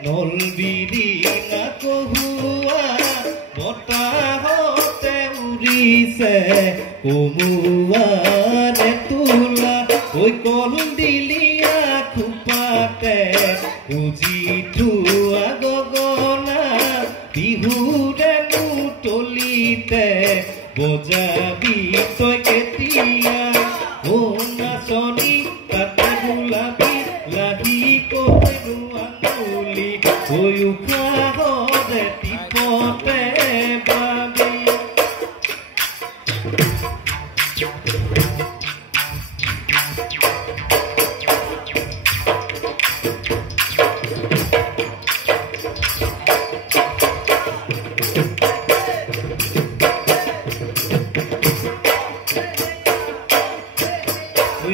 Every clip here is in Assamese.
নলবিৰি না কহুৱা বতাহতে উৰিছে কমুৱাৰে তোলা ঐ কল দিলিয়া খোপাতে উজি থোৱা গগনা বিহুৰে মুতলিতে বজাবি তই কেতিয়া ও নাচনী তাতে গোলাপী লাহি কহেনো আঙুলি ঐ উশাহৰে টিপতে বাবি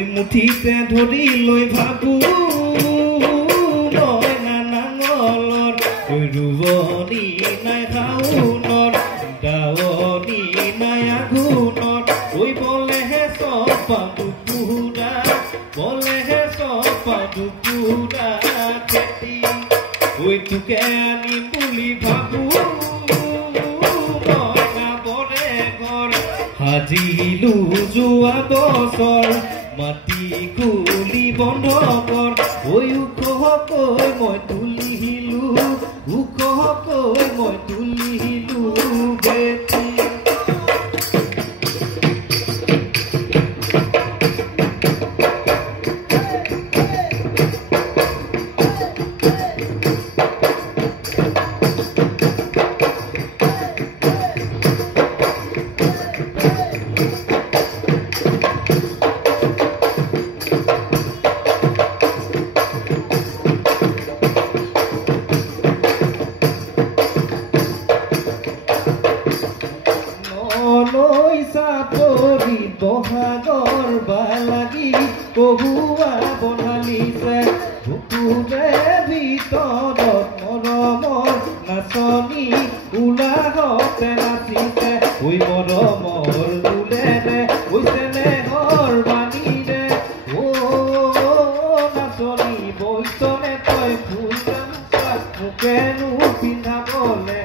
মুঠিতে ধৰি লৈ ভাবো মই নাঙলৰ ৰুৱনি নাই শাওনৰ দাৱনি নাই আঘোণৰ ঐ বলেহে চপা দুপুৰা বলেহে চপা দুপুৰা খেতি ঐ তোকে আনিম বুলি ভাবো মই গাবৰে ঘৰ সাজিলো যোৱা বছৰ মাটি কুলি বন্ধ কৰ ঐ উখহকৈ মই তুলিলো উখহকৈ মই তুলিলো বেটি চাপৰি বহাগৰ বালাগি কহুৱা বনালিছে বুকুৰে ভিতৰত মৰমৰ নাচনী উলাহতে নাচিছে ঐ মৰমৰ তোলেৰে ঐ চেনেহৰ বাণীৰে ও নাচনী বৈতনে তই ফুল গামোচা মোকেনো পিন্ধাবলে